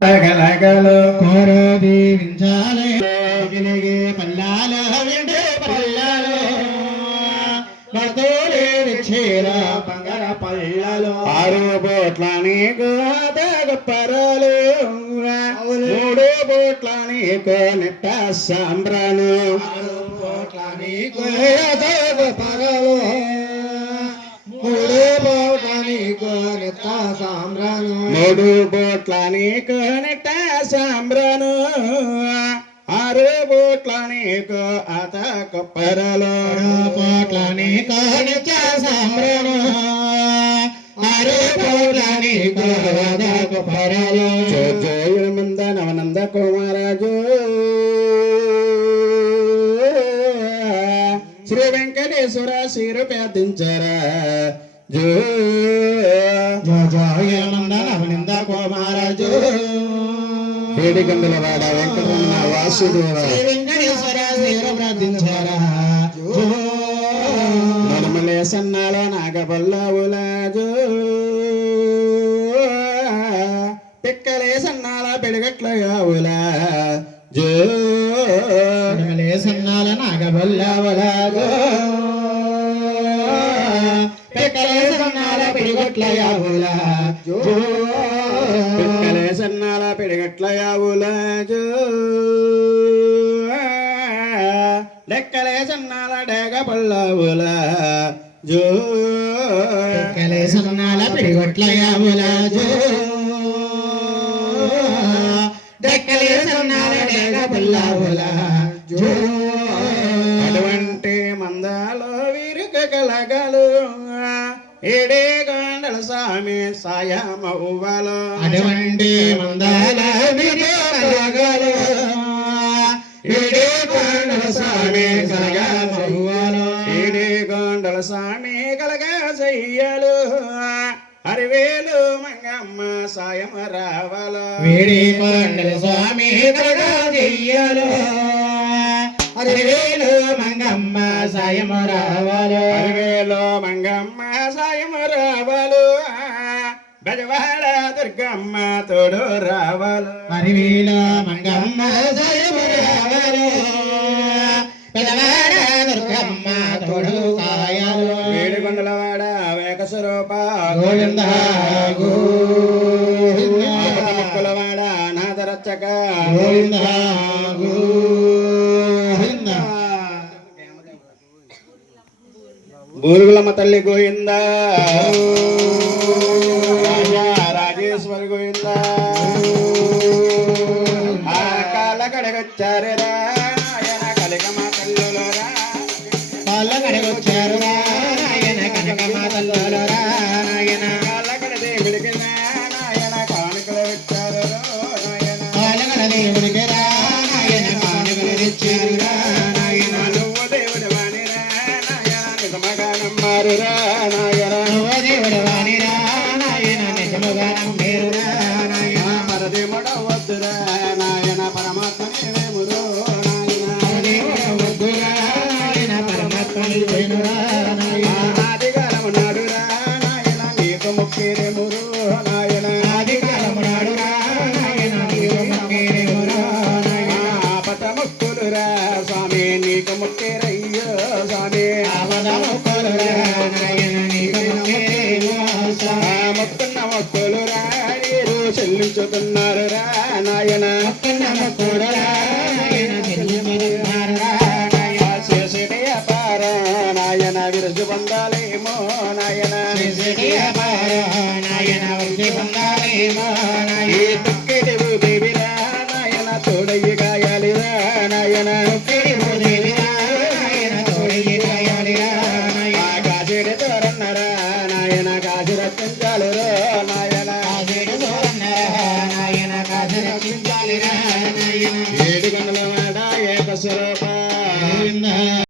గలగలు కోరు దీవించాలి పల్లాల వింటే పల్లాలు చీర బంగార పళ్ళలు 6 బోట్ల నీకు పరలు 3 బోట్ల నీకు నిట్ట సాంబ్రాను 6 బోట్ల నీకు పరలు 3 బోట్ల నీకు నిట్ట సాంబ్రాను 3 బోట్ల నీకు నిట్ట సాంబ్రాను 6 బోట్ల నీకు అత కొప్పరలు 6 బోట్ల నీకు నిత్య సాంబ్రాను 6 బోట్ల నీకు అత కొప్పరలు జయ మంద నవనంద కుమారాజు శ్రీ వెంకటేశ్వర శ్రీ ప్రార్థించరా జయ మంద నవనంద కుమారాజు ఏడిగందులవాడ వెంకటరమణ వాసుదేవ వెంకటేశ్వర శ్రీర ప్రార్థించారా మనమలే సన్నాల నాగబల్లావులాజు పిక్కలే సన్నాల పెడగట్లయావులా జో మనమలే సన్నాల నాగబల్లావులాజు పిక్కలే సన్నాల పెడగట్లయావులా జో పిక్కలే సన్నాల పెడగట్లయావులాజు లెక్కలే సన్నాల డేగ పల్లవులా జో పిక్కలే సన్నాల పెడగట్లయావులాజు లెక్కలే సన్నాల డేగ పల్లవులా జో అటువంటి మందాలో వీరుక కలగలు ఏడే గండల స్వామి సాయమవ్వలు అటువంటి మందాల విరగలు ఏడే గండల స్వామి సాయమవ్వలు ఏడే గండల స్వామి కలగా చెయ్యలు హరివేలు మంగమ్మ సాయం రావలు వేడి గండల స్వామి కలగా చెయ్యలు హరివేలు మంగమ్మ సాయం రావలు హరివేలు మంగమ్మ సాయం రావలు బెజవాడ దుర్గమ్మ తోడు రావలు హరివేలు మంగమ్మ సాయం రావలు బెజవాడ దుర్గమ్మ తోడు కాయలు ఏడుకొండలవాడ వేకస్వరూప గోవింద గోవింద ముక్కులవాడ నాదరచ్చక గోవింద బూరుగులమ్మ తల్లి గోవింద రాజేశ్వరి గోవింద ఆ కాళ్ళ కడగొచ్చారు రాయన కలిగమ్మ తల్లులరా కాళ్ళ కడగొచ్చారు రాయన కనకమ్మ తల్లులరా నాయన కాళ్ళ కడ దేవుడికి నాయన కానుకలు వచ్చారు నాయన కాళ్ళ కడ దేవుడికి నాయన కానుకలు తెచ్చారు నాయన నువ్వు దేవుడు వాణిరా మగనమ్మారురా నాయన దేవుడు వాణిరా నాయన నిజముగా నమ్మేరురా నాయన పరదేముడవద్దురా నాయన పరమాత్మనేమురో నాయన దేవుడవద్దురా నాయన పరమాత్మనేమురా నాయన ఆదికాలమునాడురా నాయన నీకు ముక్కిరేమురో నాయన ఆదికాలమునాడురా నాయన నీకు ముక్కిరేమురో నాయన ఆపద ముక్కులురా స్వామి నీకు ముక్కిరయ్యో స్వామి ఆపద ముక్కులురా నాయన నీకు ముక్కిరేమో మొక్కున్న మొక్కులురా నీరు చెల్లించుతున్నారు రా నాయన మొక్కున్న మొక్కులురా నాయన చెల్లించుతున్నారు రా నాయన చేసేటియ పార నాయన విరజు పొందాలేమో నాయన చేసేటియ పార నాయన విరజు పొందాలేమో నాయన తొక్కెడివు దేవిరా నాయన తోడయ్యి గాయాలిరా నాయన తొక్కెడివు దేవిరా నాయన తోడయ్యి గాయాలిరా నాయన గాజుడి తోరన్నరా నాయన గాజు రత్తించాలురా నాయన